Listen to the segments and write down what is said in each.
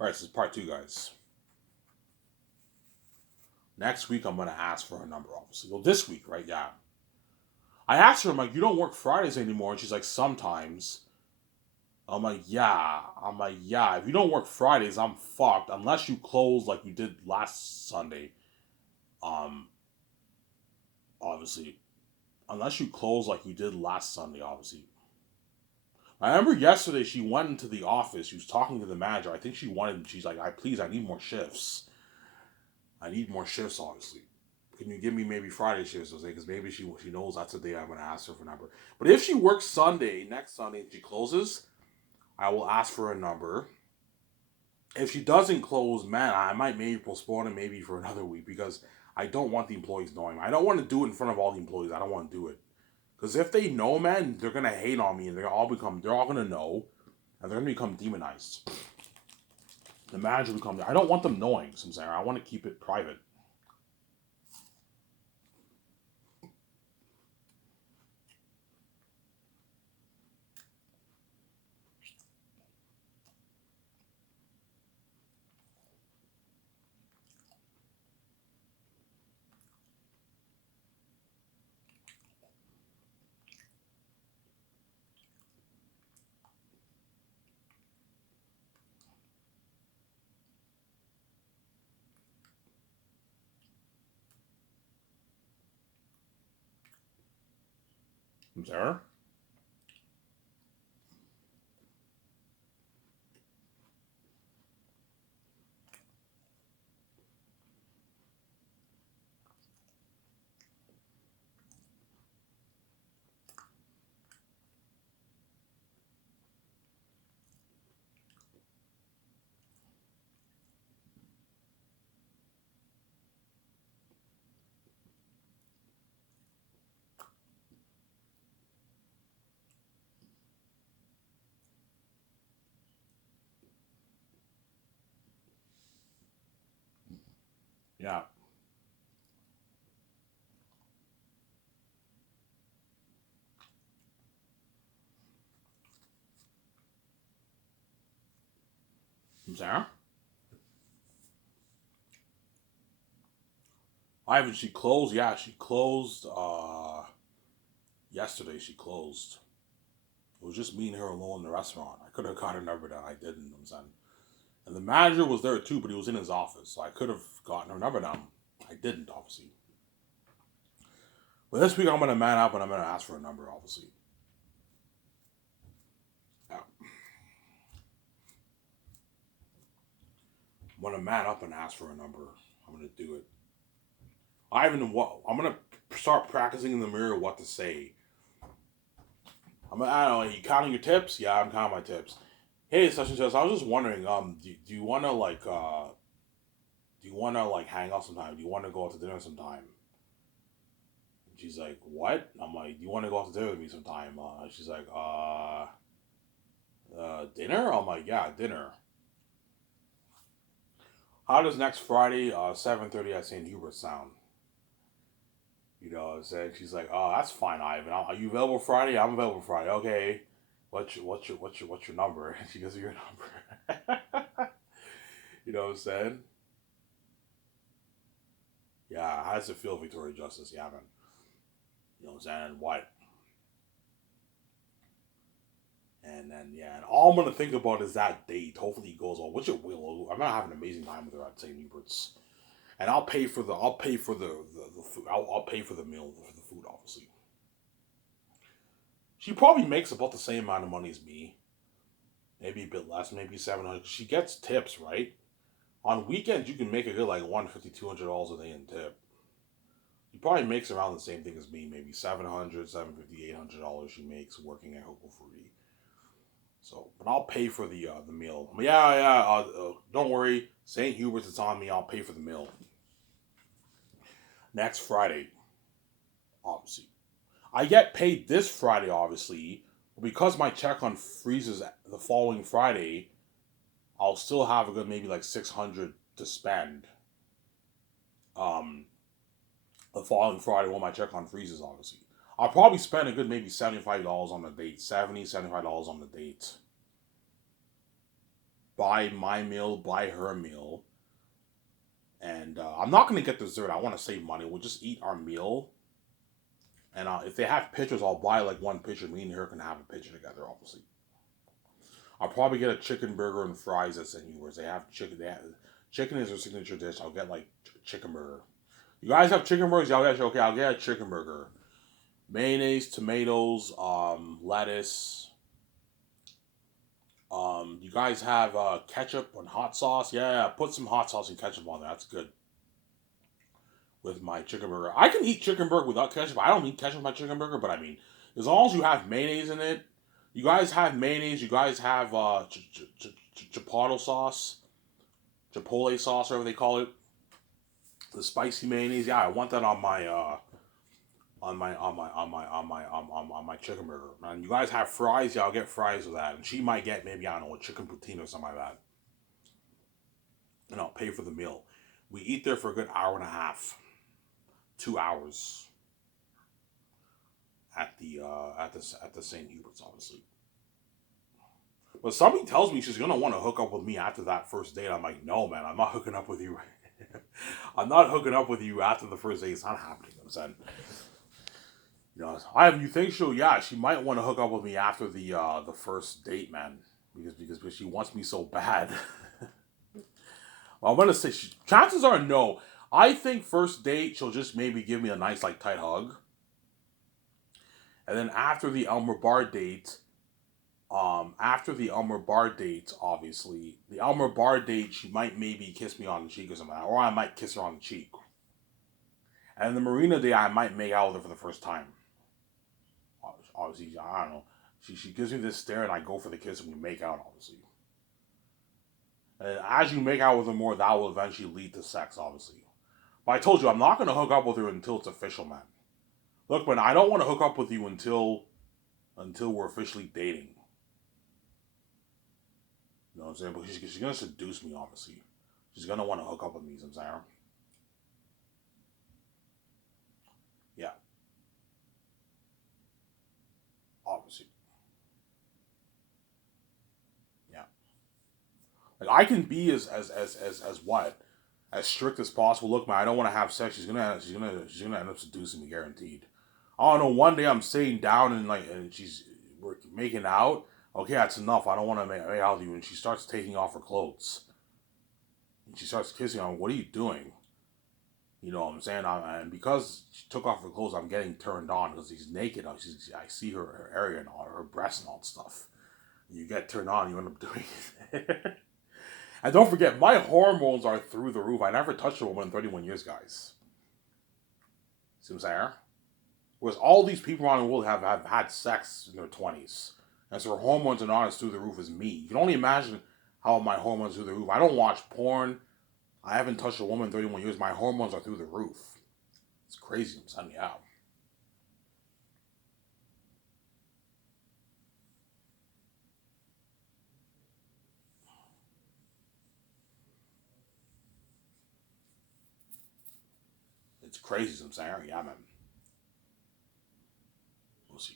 Alright, this is part two, guys. Next week, I'm going to ask for her number, obviously. Well, this week, right? Yeah. I asked her, I'm like, you don't work Fridays anymore. And she's like, sometimes. I'm like, yeah. I'm like, yeah. If you don't work Fridays, I'm fucked. Unless you close like you did last Sunday. Um, Obviously. Unless you close like you did last Sunday, obviously. I remember yesterday she went into the office. She was talking to the manager. I think she's like, I need more shifts. I need more shifts, obviously. Can you give me maybe Friday shifts, Jose? Because maybe she knows that's the day I'm going to ask her for a number. But if she works Sunday, next Sunday, and she closes, I will ask for a number. If she doesn't close, man, I might maybe postpone it maybe for another week because I don't want the employees knowing. I don't want to do it in front of all the employees. I don't want to do it. Because if they know, man, they're going to hate on me and they're all going to know and they're going to become demonized. The manager will become, I don't want them knowing, Samsara. I want to keep it private. Samsara? Yeah. Samsara? Ivan, she closed. Yeah, she closed. Yesterday she closed. It was just me and her alone in the restaurant. I could have got her number down. I didn't. I'm saying. And the manager was there too, but he was in his office, so I could have gotten her number down. I didn't, obviously. But this week I'm gonna man up and I'm gonna ask for a number, obviously. Yeah. I'm gonna man up and ask for a number. I'm gonna do it. I'm gonna start practicing in the mirror what to say. I don't know. Are you counting your tips? Yeah, I'm counting my tips. Hey, such and such. I was just wondering. Do you wanna hang out sometime? Do you wanna go out to dinner sometime? And she's like, what? I'm like, do you wanna go out to dinner with me sometime? She's like, dinner? I'm like, yeah, dinner. How does next Friday, 7:30 at St. Hubert sound? You know what I'm saying? She's like, oh, that's fine, Ivan. Are you available Friday? I'm available Friday. Okay. What's your number? And she gives me your number. You know what I'm saying? Yeah, how does it feel, Victoria Justice? Yeah, man. You know what I'm saying? What? And then yeah, and all I'm gonna think about is that date. Hopefully it goes well, which it will. I'm gonna have an amazing time with her at St. Hubert's, and I'll pay for the food. I'll pay for the meal for the food, obviously. She probably makes about the same amount of money as me, maybe a bit less, maybe 700. She gets tips, right? On weekends, you can make a good like 150, $200 a day in tip. She probably makes around the same thing as me, maybe 700, 750, $800 she makes working at Hoko Fruity. So, but I'll pay for the meal. Yeah, yeah. Don't worry, St. Hubert's is on me. I'll pay for the meal next Friday. Obviously, I get paid this Friday. Obviously, but because my check on freezes the following Friday, I'll still have a good maybe like 600 to spend. Um, the following Friday when my check on freezes, obviously. I'll probably spend a good maybe $75 on the date. $75 on the date. buy my meal, buy her meal, and I'm not gonna get dessert. I want to save money. We'll just eat our meal, and if they have pitchers, I'll buy like one pitcher. Me and her can have a pitcher together, obviously. I'll probably get a chicken burger and fries at St. Hubert's. They have chicken. Chicken is their signature dish. I'll get like chicken burger. You guys have chicken burgers? Y'all get okay. I'll get a chicken burger. Mayonnaise, tomatoes, lettuce. You guys have ketchup and hot sauce? Yeah, put some hot sauce and ketchup on there. That's good with my chicken burger. I can eat chicken burger without ketchup. I don't need ketchup in my chicken burger, but I mean, as long as you have mayonnaise in it, you guys have mayonnaise. You guys have chipotle sauce, chipotle sauce, whatever they call it, the spicy mayonnaise. Yeah, I want that on my on my chicken burger. And you guys have fries. Yeah, I'll get fries with that. And she might get maybe I don't know a chicken poutine or something like that. And I'll pay for the meal. We eat there for a good hour and a half, 2 hours at the St. Hubert's, obviously. But somebody tells me she's gonna want to hook up with me after that first date. I'm like, no, man, I'm not hooking up with you. I'm not hooking up with you after the first date. It's not happening. I'm saying, you think she'll? Yeah, she might want to hook up with me after the first date, man, because she wants me so bad. Well, I'm gonna say chances are no. I think first date she'll just maybe give me a nice like tight hug, and then after the Elmer Bar date. Obviously, the Elmer Bar date, she might maybe kiss me on the cheek or something, or I might kiss her on the cheek. And the Marina day, I might make out with her for the first time. Obviously, I don't know. She gives me this stare, and I go for the kiss, and we make out, obviously. And as you make out with her more, that will eventually lead to sex, obviously. But I told you, I'm not going to hook up with her until it's official, man. Look, man, I don't want to hook up with you until we're officially dating. You know what I'm saying? But she's going to seduce me, obviously. She's going to want to hook up with me, I'm saying. Yeah. Obviously. Yeah. Like, I can be as what? As strict as possible. Look, man, I don't want to have sex. She's gonna end up seducing me, guaranteed. I don't know, one day I'm sitting down and we're making out. Okay, that's enough. I don't want to make out with you. And she starts taking off her clothes. And she starts kissing. I'm like, what are you doing? You know what I'm saying? And because she took off her clothes, I'm getting turned on because she's naked. I see her area and all her breasts and all that stuff. You get turned on, you end up doing it. And don't forget, my hormones are through the roof. I never touched a woman in 31 years, guys. See what I'm saying? Whereas all these people around the world have had sex in their 20s. And so their hormones are not as through the roof as me. You can only imagine how my hormones are through the roof. I don't watch porn. I haven't touched a woman in 31 years. My hormones are through the roof. It's crazy. I'm telling you out. It's crazy. I'm saying, yeah, man. We'll see.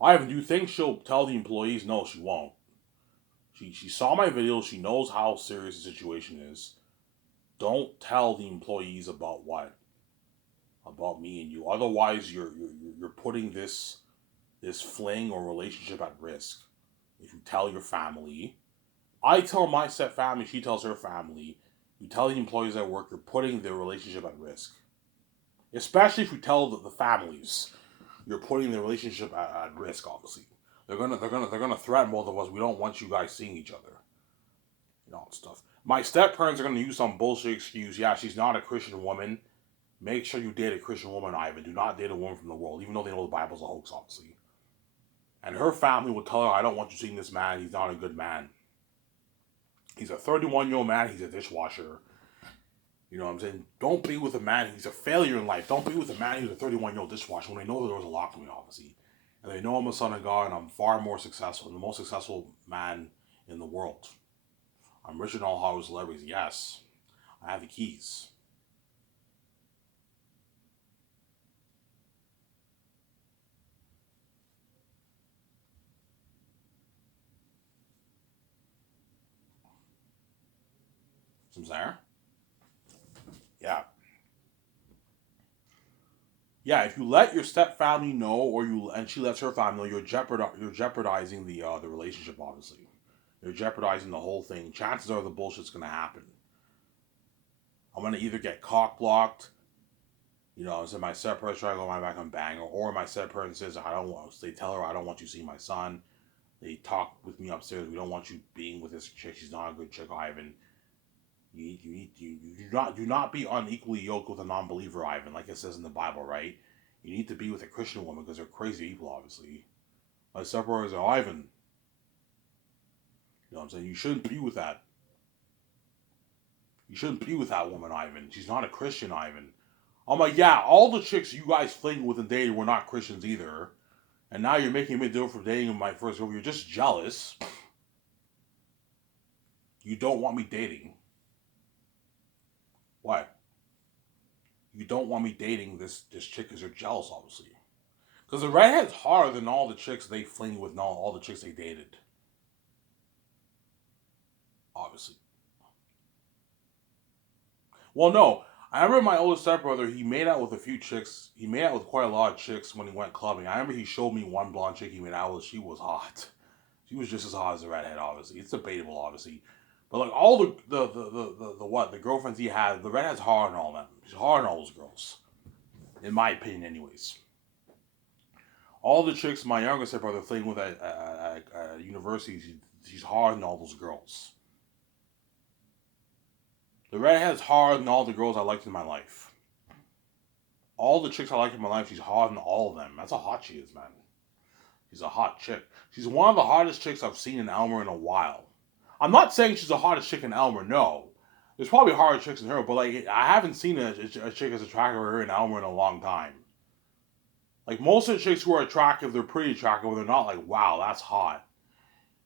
Ivan, do you think she'll tell the employees? No, she won't. She saw my video. She knows how serious the situation is. Don't tell the employees about what? About me and you. Otherwise, you're putting this fling or relationship at risk. If you tell your family, I tell my set family, she tells her family. You tell the employees at work, you're putting their relationship at risk. Especially if you tell the families, you're putting the relationship at risk. Obviously, they're gonna threaten both of us. We don't want you guys seeing each other. You know, stuff. My step parents are gonna use some bullshit excuse. Yeah, she's not a Christian woman. Make sure you date a Christian woman, Ivan. Do not date a woman from the world, even though they know the Bible's a hoax, obviously. And her family will tell her, I don't want you seeing this man. He's not a good man. He's a 31-year-old man. He's a dishwasher. You know what I'm saying? Don't be with a man. He's a failure in life. Don't be with a man who's a 31-year-old dishwasher when they know the doors are locked to me, obviously. And they know I'm a son of God and I'm far more successful. I'm the most successful man in the world. I'm richer than all Hollywood celebrities. Yes. I have the keys. Some there. Yeah. Yeah, if you let your step family know, and she lets her family know, you're jeopardizing the relationship. Obviously, you're jeopardizing the whole thing. Chances are the bullshit's gonna happen. I'm gonna either get cock blocked, so my step parents try to go my back and bang, or my step parent says I don't want. They tell her I don't want you to see my son. They talk with me upstairs. We don't want you being with this chick. She's not a good chick, Ivan. You do not be unequally yoked with a non-believer, Ivan, like it says in the Bible, right? You need to be with a Christian woman because they're crazy people, obviously. My stepbrothers are Ivan. You know what I'm saying? You shouldn't be with that. You shouldn't be with that woman, Ivan. She's not a Christian, Ivan. I'm like, yeah, all the chicks you guys flinged with and dated were not Christians either. And now you're making me do it for dating my first girl. You're just jealous. You don't want me dating. What? You don't want me dating this chick because you're jealous, obviously. Because the redhead's harder than all the chicks they flinged with and all the chicks they dated. Obviously. Well, no. I remember my older stepbrother, he made out with a few chicks. He made out with quite a lot of chicks when he went clubbing. I remember he showed me one blonde chick he made out with. She was hot. She was just as hot as the redhead, obviously. It's debatable, obviously. But like all the girlfriends he had, the redhead's hard on all of them. She's hard on all those girls. In my opinion, anyways. All the chicks my younger stepbrother playing with at university, she's hard on all those girls. The redhead's hard on all the girls I liked in my life. All the chicks I liked in my life, she's hard on all of them. That's how hot she is, man. She's a hot chick. She's one of the hottest chicks I've seen in Elmer in a while. I'm not saying she's the hottest chick in Elmer, no. There's probably hotter chicks than her, but like I haven't seen a chick as attractive as her in Elmer in a long time. Like most of the chicks who are attractive, they're pretty attractive, but they're not like, wow, that's hot.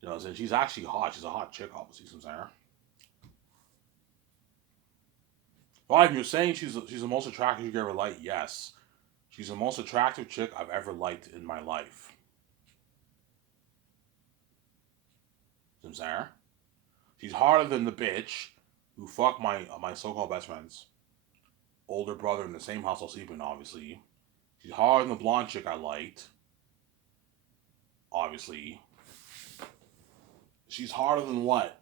You know what I'm saying? She's actually hot. She's a hot chick, obviously, some saying. Well, if you're saying she's the most attractive you ever liked, yes. She's the most attractive chick I've ever liked in my life. You know what I'm saying? She's harder than the bitch who fucked my so-called best friend's older brother in the same house I'll sleep in, obviously. She's harder than the blonde chick I liked. Obviously. She's harder than what?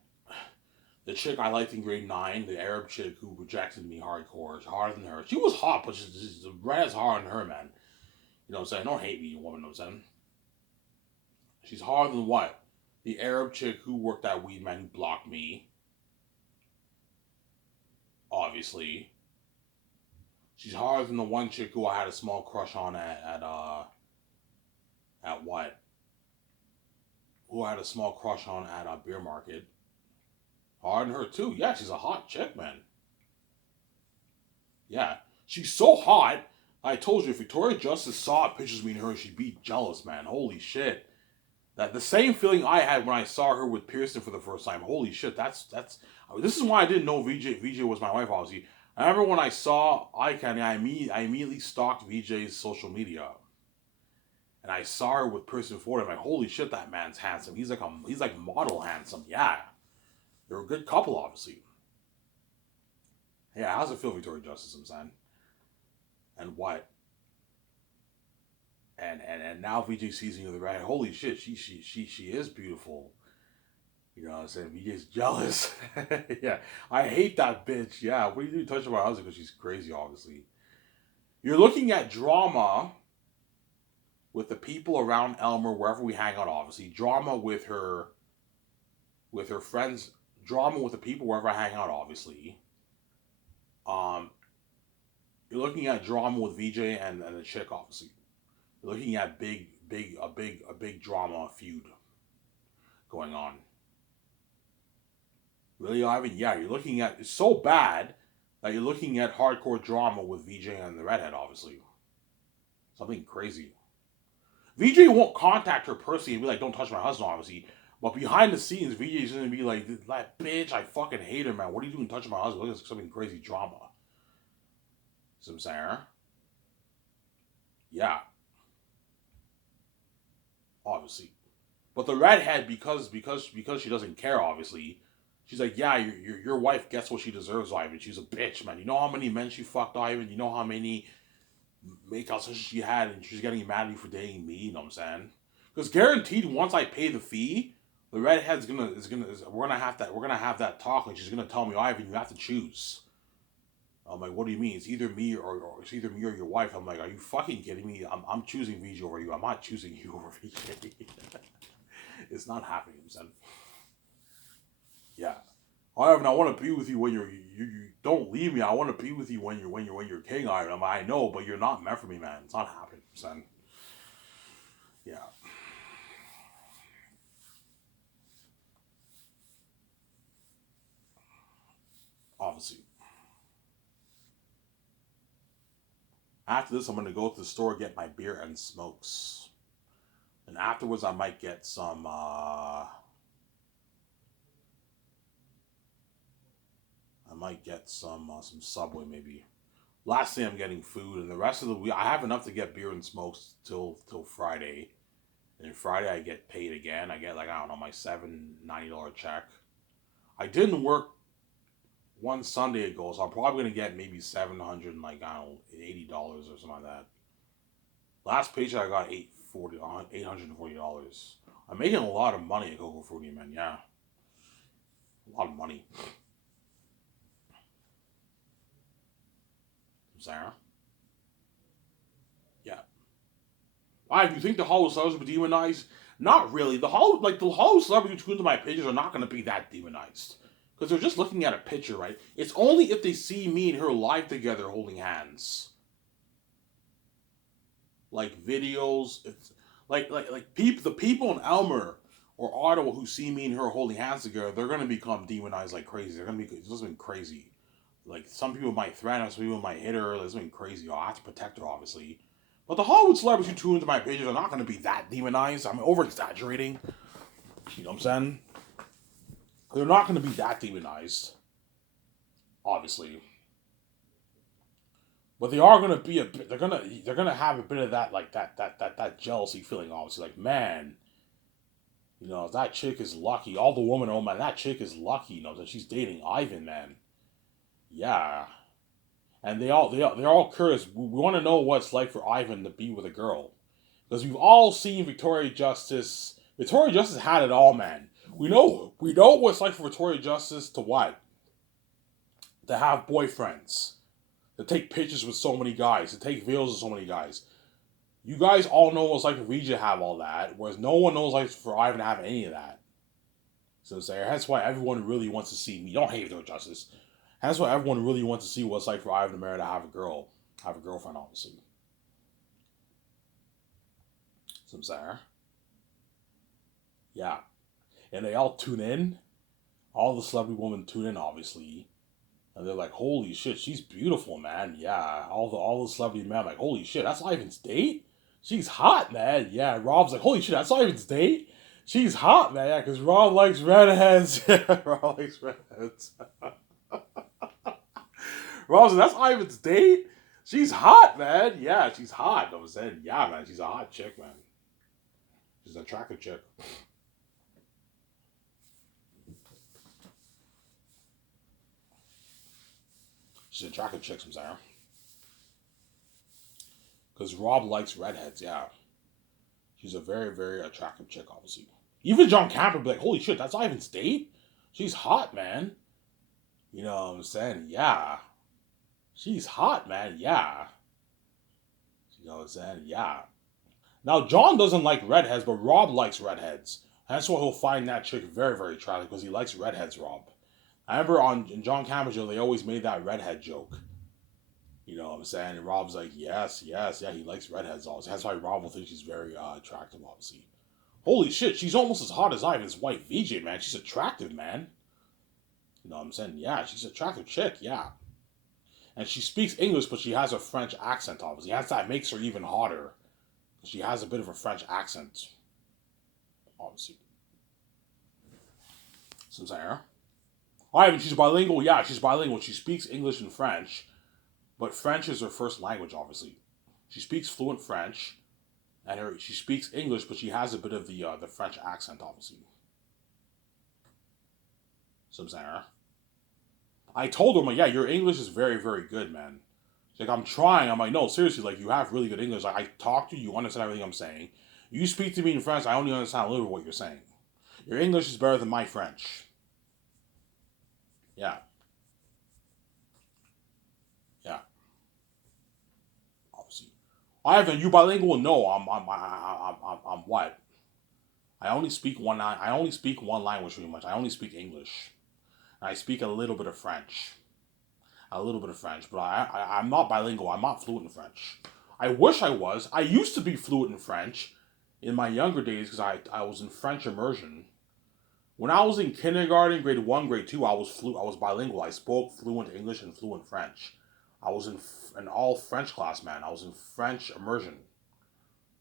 The chick I liked in grade 9, the Arab chick who rejected me hardcore. She's harder than her. She was hot, but the red's harder than her, man. You know what I'm saying? Don't hate me, you woman, you know what I'm saying? She's harder than what? The Arab chick who worked at Weed Man who blocked me. Obviously. She's harder than the one chick who I had a small crush on at what? Who I had a small crush on at a beer market. Harder than her too. Yeah, she's a hot chick, man. Yeah. She's so hot. I told you, if Victoria Justice saw pictures of me and her, she'd be jealous, man. Holy shit. That the same feeling I had when I saw her with Pearson for the first time. Holy shit, that's this is why I didn't know VJ was my wife, obviously. I remember when I saw Eye Candy, I immediately stalked VJ's social media. And I saw her with Pearson Ford. I'm like, holy shit, that man's handsome. He's like model handsome. Yeah. They're a good couple, obviously. Yeah, how's it feel, Victoria Justice, I'm saying? And what? And now VJ sees me with the right. Holy shit, she is beautiful. You know what I'm saying? VJ's jealous. Yeah. I hate that bitch. Yeah. What do you do touch my husband? Because she's crazy, obviously. You're looking at drama with the people around Elmer, wherever we hang out, obviously. Drama with her friends. Drama with the people wherever I hang out, obviously. You're looking at drama with VJ and the chick, obviously. You're looking at a big drama feud going on. Really, Ivan? Yeah, you're looking at it's so bad that you're looking at hardcore drama with VJ and the redhead, obviously. Something crazy. VJ won't contact her personally and be like, "Don't touch my husband," obviously. But behind the scenes, VJ's gonna be like, "That bitch, I fucking hate her, man. What are you doing touching my husband? Look at something crazy drama." See what I'm saying? Yeah, obviously. But the redhead, because she doesn't care, obviously, She's like, yeah, your wife gets what she deserves, Ivan. She's a bitch, man. You know how many men she fucked, Ivan? You know how many makeout sessions she had, and she's getting mad at me for dating me. You know what I'm saying? Because guaranteed, once I pay the fee, the redhead's we're gonna have that talk, and she's gonna tell me, Ivan, you have to choose. I'm like, what do you mean? It's either me or it's either me or your wife. I'm like, are you fucking kidding me? I'm choosing VJ over you. I'm not choosing you over VJ. It's not happening. I'm saying, yeah. Ivan, I want to be with you when you don't leave me. I want to be with you when you're king, Ivan. I'm like, I know, but you're not meant for me, man. It's not happening, son. Yeah. Obviously. After this, I'm gonna go to the store, get my beer and smokes, and afterwards, I might get some. I might get some Subway maybe. Lastly, I'm getting food, and the rest of the week I have enough to get beer and smokes till Friday. And then Friday I get paid again. I get like I don't know my $790 check. I didn't work one Sunday ago, so I'm probably gonna get maybe 700 and like I don't know $80 or something like that. Last paycheck I got $840. I'm making a lot of money at Coco Fruity, man. Yeah, a lot of money. Sarah. Yeah. Why? Do you think the Hollywood celebrities will be demonized? Not really. The Hollywood celebrities who tune into my pages are not going to be that demonized because they're just looking at a picture, right? It's only if they see me and her live together holding hands, like videos. It's the people in Elmer or Ottawa who see me and her holding hands together, they're going to become demonized like crazy. They're going to be it's just been crazy. Like some people might threaten her, some people might hit her. It's been crazy. I have to protect her, obviously. But the Hollywood celebrities who tune into my pages are not going to be that demonized. I'm over exaggerating. You know what I'm saying? They're not going to be that demonized, obviously. But they are going to be a bit. They're gonna have a bit of that like that jealousy feeling. Obviously, like man, you know that chick is lucky. All the women, oh man, that chick is lucky. You know that she's dating Ivan, man. Yeah, and they're all curious. We want to know what it's like for Ivan to be with a girl, because we've all seen Victoria Justice. Victoria Justice had it all, man. We know what it's like for Victoria Justice to what to have boyfriends, to take pictures with so many guys, to take videos with so many guys. You guys all know what it's like for Vijay to have all that, whereas no one knows like for Ivan to have any of that. So that's why everyone really wants to see me. Don't hate Victoria Justice. That's why everyone really wants to see what it's like for Ivan Amara to have a girlfriend, obviously. So yeah. And they all tune in. All the celebrity women tune in, obviously. And they're like, holy shit, she's beautiful, man. Yeah. All the celebrity men like, holy shit, that's Ivan's date? She's hot, man. Yeah. Rob's like, holy shit, that's Ivan's date? She's hot, man. Yeah, because Rob likes redheads. Rob likes redheads. Rob's like, that's Ivan's date? She's hot, man. Yeah, she's hot. I was saying, yeah, man, she's a hot chick, man. She's an attractive chick. She's an attractive chick, I'm saying. Because Rob likes redheads, yeah. She's a very, very attractive chick, obviously. Even John Camper be like, holy shit, that's Ivan's date? She's hot, man. You know what I'm saying? Yeah. She's hot, man. Yeah. You know what I'm saying? Yeah. Now, John doesn't like redheads, but Rob likes redheads. That's why he'll find that chick very, very attractive, because he likes redheads, Rob. I remember in John Camper's show, they always made that redhead joke. You know what I'm saying? And Rob's like, yes, yes, yeah, he likes redheads also. That's why Rob will think she's very attractive, obviously. Holy shit, she's almost as hot as Ivan's wife, VJ, man. She's attractive, man. You know what I'm saying? Yeah, she's an attractive chick, yeah. And she speaks English, but she has a French accent, obviously. That makes her even hotter. She has a bit of a French accent, obviously. So, Sarah? Ivan, she's bilingual. Yeah, she's bilingual. She speaks English and French, but French is her first language, obviously. She speaks fluent French, and she speaks English, but she has a bit of the French accent, obviously. So I'm saying, I told her, I'm like, yeah, your English is very, very good, man. She's like, I'm trying. I'm like, no, seriously, like, you have really good English. Like, I talk to you, you understand everything I'm saying. You speak to me in French, I only understand a little bit of what you're saying. Your English is better than my French. Yeah, yeah, obviously. Ivan, you bilingual? No, I'm what? I only speak one. I only speak one language pretty much. I only speak English. And I speak a little bit of French. A little bit of French, but I'm not bilingual. I'm not fluent in French. I wish I was. I used to be fluent in French in my younger days because I was in French immersion. When I was in kindergarten, grade 1, grade 2, I was bilingual. I spoke fluent English and fluent French. I was in an all French class, man. I was in French immersion.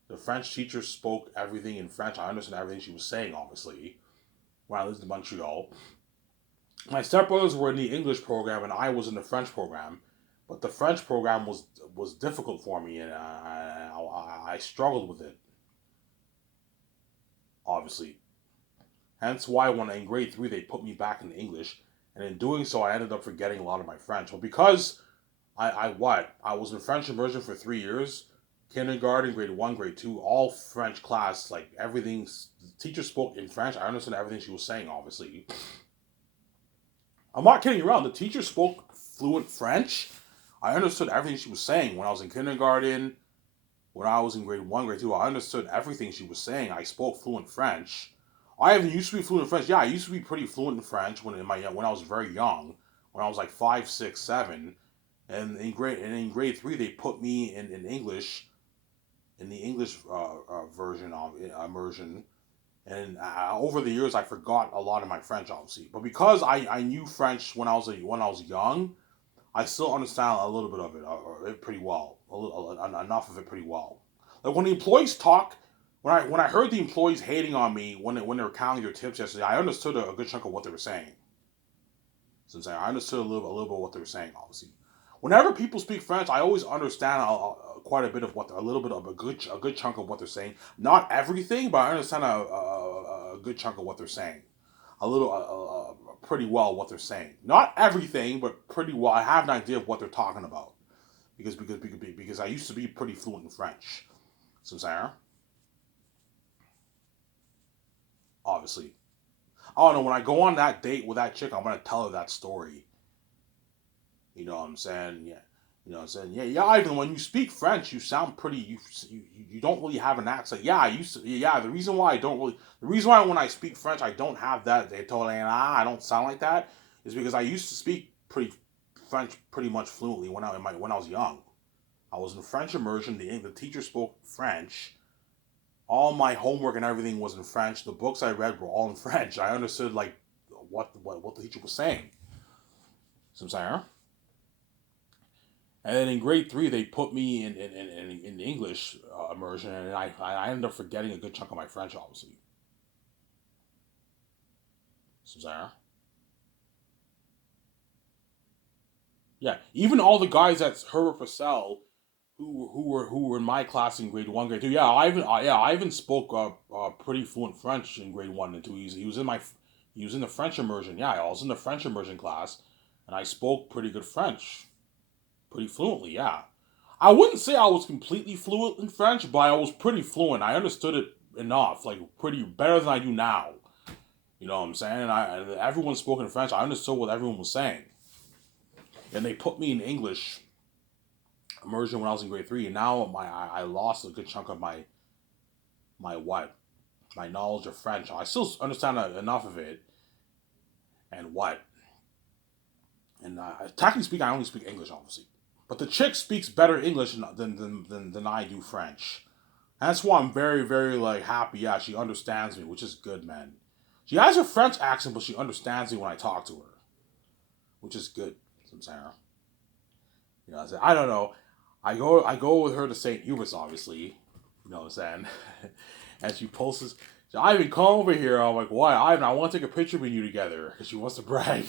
The French teacher spoke everything in French. I understood everything she was saying, obviously, when I lived in Montreal. My stepbrothers were in the English program and I was in the French program, but the French program was difficult for me and I struggled with it, obviously. Hence why when in grade 3 they put me back in English, and in doing so I ended up forgetting a lot of my French. But because I was in French immersion for 3 years, kindergarten, grade 1, grade 2, all French class, like everything. The teacher spoke in French. I understood everything she was saying. Obviously, I'm not kidding around. The teacher spoke fluent French. I understood everything she was saying when I was in kindergarten. When I was in grade 1, grade 2, I understood everything she was saying. I spoke fluent French. I even used to be fluent in French. Yeah, I used to be pretty fluent in French when I was very young, when I was like 5, 6, 7. And in grade 3 they put me in English, in the English version of immersion. And over the years, I forgot a lot of my French, obviously. But because I knew French when I was young, I still understand a little bit of it pretty well, enough of it pretty well. Like when the employees talk, when I heard the employees hating on me when they were counting their tips yesterday, I understood a good chunk of what they were saying. Since I understood a little bit of what they were saying, obviously. Whenever people speak French, I always understand quite a bit of a little bit of a good chunk of what they're saying. Not everything, but I understand a good chunk of what they're saying. A little, pretty well what they're saying. Not everything, but pretty well. I have an idea of what they're talking about because I used to be pretty fluent in French. So Sarah, obviously, I don't know. When I go on that date with that chick, I'm gonna tell her that story. You know what I'm saying? Yeah. You know what I'm saying? Yeah, yeah, Ivan, when you speak French, you sound pretty, you don't really have an accent. Yeah, I used to, yeah, the reason why when I speak French, I don't have that, they told me, I don't sound like that, is because I used to speak French pretty much fluently when I was young. I was in French immersion, the teacher spoke French, all my homework and everything was in French, the books I read were all in French, I understood, like, what the teacher was saying. So I'm saying, huh? And then in grade 3, they put me in English immersion, and I ended up forgetting a good chunk of my French, obviously. So Zara, yeah, even all the guys at Herbert Purcell who were in my class in grade 1, grade 2. Yeah, Ivan spoke pretty fluent French in grade 1 and 2. He was in the French immersion. Yeah, I was in the French immersion class, and I spoke pretty good French, pretty fluently. Yeah, I wouldn't say I was completely fluent in French, but I was pretty fluent. I understood it enough, like pretty better than I do now. You know what I'm saying? Everyone spoke in French. I understood what everyone was saying, and they put me in English immersion when I was in grade 3, and now I lost a good chunk of my what my knowledge of French. I still understand enough of it, and technically speaking, I only speak English, obviously. But the chick speaks better English than I do French. And that's why I'm very, very like happy. Yeah, she understands me, which is good, man. She has a French accent, but she understands me when I talk to her, which is good. Some Sarah. You know, I don't know. I go with her to St. Hubert's, obviously. You know what I'm saying? And she posts, Ivan, come over here. I'm like, why? Ivan, I want to take a picture with you together. Because she wants to brag.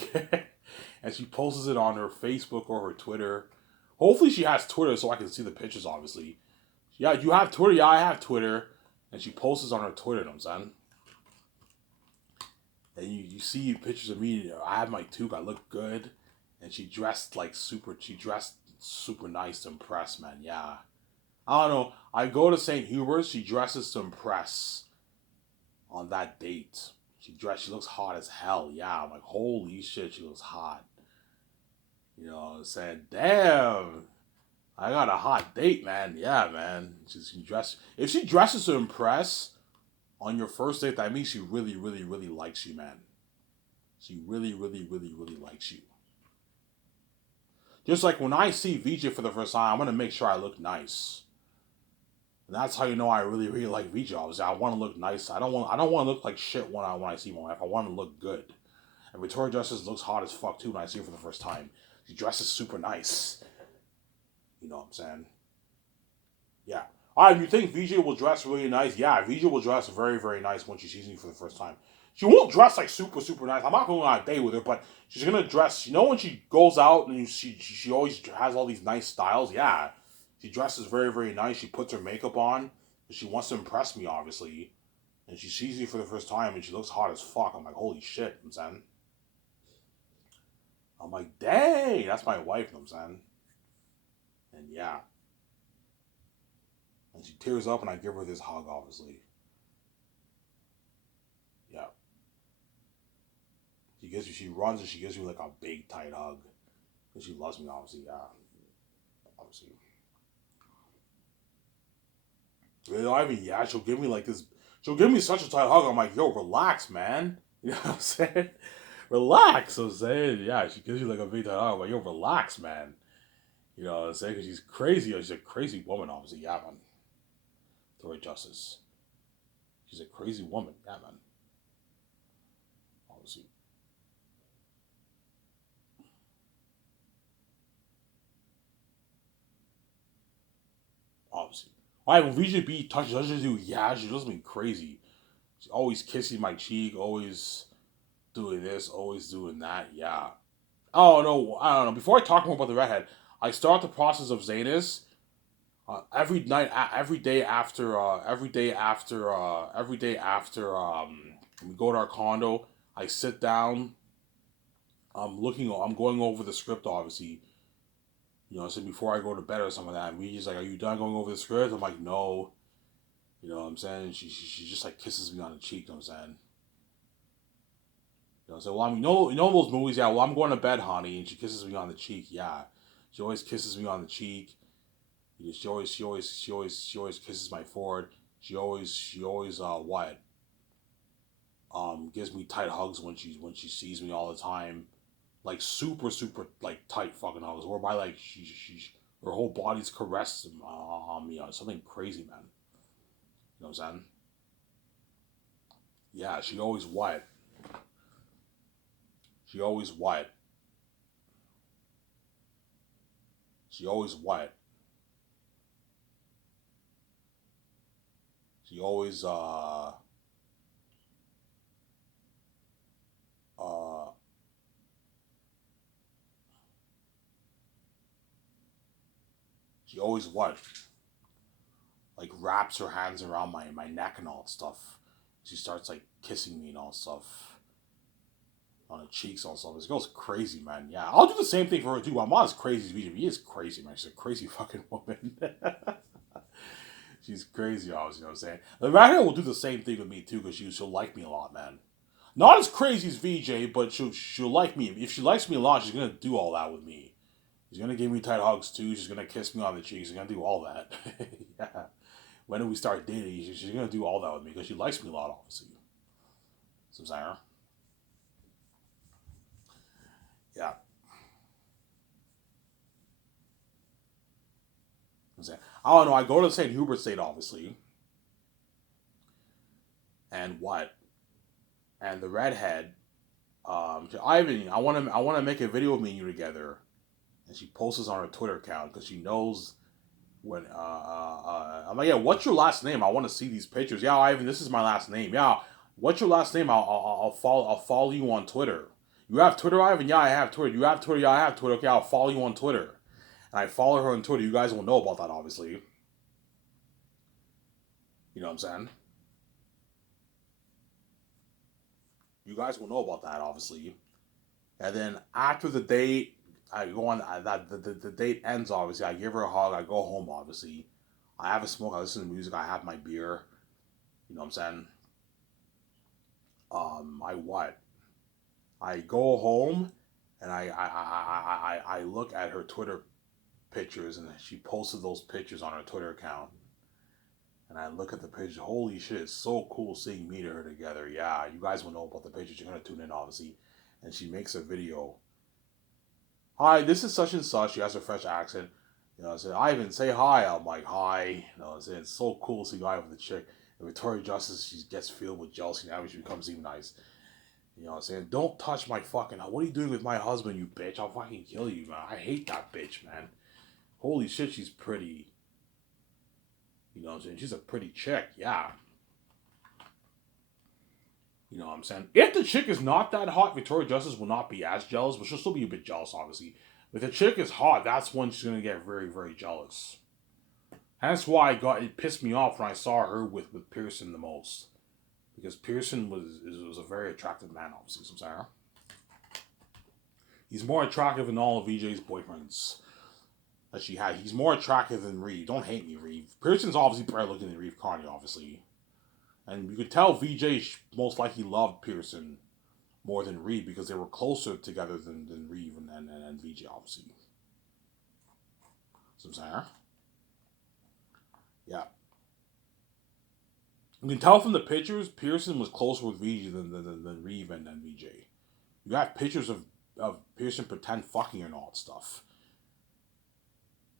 And she posts it on her Facebook or her Twitter. Hopefully she has Twitter so I can see the pictures, obviously. Yeah, you have Twitter? Yeah, I have Twitter. And she posts on her Twitter, you know what I'm saying? And you see pictures of me. I have my toque. I look good, and she dressed like super. She dressed super nice to impress, man. Yeah, I don't know. I go to St. Hubert's. She dresses to impress on that date. She dressed. She looks hot as hell. Yeah, I'm like, holy shit, she looks hot. You know what I'm saying? Damn, I got a hot date, man. Yeah, man. She dress. If she dresses to impress on your first date, that means she really, really, really likes you, man. She really, really, really, really likes you. Just like when I see VJ for the first time, I'm gonna make sure I look nice. And that's how you know I really, really like VJ. Obviously, I want to look nice. I don't want to look like shit when I see my wife. I want to look good. And Victoria Justice looks hot as fuck too when I see her for the first time. She dresses super nice. You know what I'm saying? Yeah. Alright, you think VJ will dress really nice? Yeah, VJ will dress very, very nice when she sees me for the first time. She won't dress like super, super nice. I'm not going on a date with her, but she's gonna dress. You know when she goes out and she always has all these nice styles. Yeah, she dresses very, very nice. She puts her makeup on. She wants to impress me, obviously. And she sees me for the first time and she looks hot as fuck. I'm like, holy shit, I'm saying. I'm like, dang, that's my wife, I'm saying. And yeah. And she tears up and I give her this hug, obviously. Yeah. She runs and she gives me like a big tight hug. And she loves me, obviously, yeah. Obviously. You know, I mean, yeah, she'll give me like this. She'll give me such a tight hug. I'm like, yo, relax, man. You know what I'm saying? Relax. I'm saying, yeah, she gives you like a big tight hug. I'm like, yo, relax, man. You know what I'm saying? Because she's crazy. She's a crazy woman, obviously. Yeah, man. Tori Justice. She's a crazy woman. Yeah, man. Obviously. Obviously. All right, when VJB touches you, yeah, she does me crazy. She's always kissing my cheek, always doing this, always doing that. Yeah. Oh no, I don't know. Before I talk more about the redhead, I start the process of Zanus every night, every day after we go to our condo. I sit down. I'm going over the script, obviously. You know, so before I go to bed or something like that, and Reggie's like, "Are you done going over the script?" I'm like, "No." You know what I'm saying? She just like kisses me on the cheek. You know what I'm saying? You know, so well, I mean, you know those movies, yeah. Well, I'm going to bed, honey, and she kisses me on the cheek. Yeah, she always kisses me on the cheek. You know, she always kisses my forehead. She always what gives me tight hugs when she sees me all the time, like super super like tight fucking hugs, whereby like she her whole body's caressed on me, something crazy, man. You know what I'm saying? Yeah, she always what? She always what? She always what? She always uh she always what? Like wraps her hands around my neck and all that stuff. She starts like kissing me and all stuff on the cheeks and all stuff. This girl's crazy, man. Yeah, I'll do the same thing for her too. I'm not as crazy as BGB is crazy, man. She's a crazy fucking woman. She's crazy, obviously, you know what I'm saying? The Redhead will do the same thing with me too, because she'll like me a lot, man. Not as crazy as VJ, but she'll like me. If she likes me a lot, she's gonna do all that with me. She's gonna give me tight hugs too. She's gonna kiss me on the cheeks. She's gonna do all that. Yeah. When we start dating, she's gonna do all that with me because she likes me a lot, obviously. So Sarah, yeah. I don't know. I go to St. Hubert State, obviously, and what? And the redhead, Ivan. I want to make a video of me and you together, and she posts this on her Twitter account because she knows when. I'm like, yeah. What's your last name? I want to see these pictures. Yeah, Ivan. This is my last name. Yeah. What's your last name? I'll follow. I'll follow you on Twitter. You have Twitter, Ivan? Yeah, I have Twitter. You have Twitter? Yeah, I have Twitter. Okay, I'll follow you on Twitter. And I follow her on Twitter. You guys will know about that, obviously. You know what I'm saying? You guys will know about that, obviously. And then after the date, I go on that the date ends. Obviously, I give her a hug. I go home. Obviously, I have a smoke. I listen to music. I have my beer. You know what I'm saying? I what? I go home, and I look at her Twitter pictures, and she posted those pictures on her Twitter account. And I look at the picture. Holy shit! It's so cool seeing me and her together. Yeah, you guys will know about the pictures. You're gonna tune in, obviously. And she makes a video. Hi, this is such and such. She has a French accent. You know, I said, Ivan, say hi. I'm like, hi. You know, I said, it's so cool to see a guy with a chick. And Victoria Justice, she gets filled with jealousy now. She becomes even nice. You know what I'm saying? Don't touch my fucking. What are you doing with my husband, you bitch? I'll fucking kill you, man. I hate that bitch, man. Holy shit, she's pretty. You know what I'm saying? She's a pretty chick, yeah. You know what I'm saying? If the chick is not that hot, Victoria Justice will not be as jealous, but she'll still be a bit jealous, obviously. If the chick is hot, that's when she's gonna get very, very jealous. And that's why it pissed me off when I saw her with Pearson the most. Because Pearson was a very attractive man, obviously, so Sarah. He's more attractive than all of VJ's boyfriends that she had. He's more attractive than Reeve. Don't hate me, Reeve. Pearson's obviously better looking than Reeve Carney, obviously. And you could tell VJ most likely loved Pearson more than Reeve because they were closer together than Reeve and VJ, obviously. So Sarah. Yeah. You can tell from the pictures, Pearson was closer with VJ than Reeve and VJ. You have pictures of Pearson pretend fucking and all that stuff.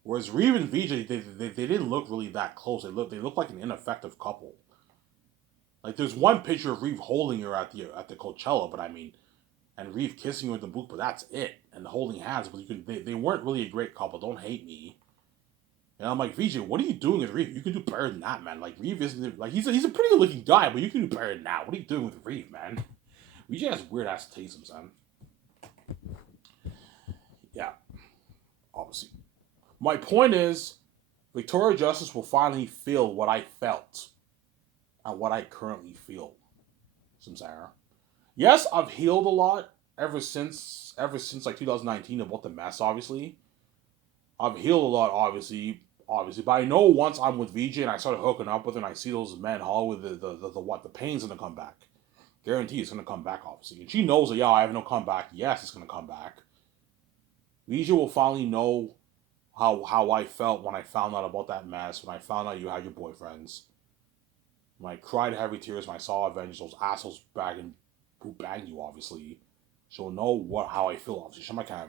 Whereas Reeve and VJ, they didn't look really that close. They look like an ineffective couple. Like there's one picture of Reeve holding her at the Coachella, but I mean, and Reeve kissing her in the booth, but that's it. And holding hands, but they weren't really a great couple. Don't hate me. And I'm like, VJ, what are you doing with Reeve? You can do better than that, man. Like Reeve isn't like he's a pretty good looking guy, but you can do better than that. What are you doing with Reeve, man? VJ has weird ass taste, son. Yeah, obviously. My point is, Victoria Justice will finally feel what I felt and what I currently feel. Samsara. Yes, I've healed a lot ever since like 2019 about the mess, obviously. I've healed a lot, obviously. But I know once I'm with VJ and I started hooking up with her and I see those men haul with the pain's gonna come back. Guarantee it's gonna come back, obviously. And she knows that, yeah, I have no comeback. Yes, it's gonna come back. VJ will finally know how I felt when I found out about that mess, when I found out you had your boyfriends. When I cried heavy tears when I saw Avengers, those assholes who banged you, obviously. She'll know how I feel, obviously. She's my camera.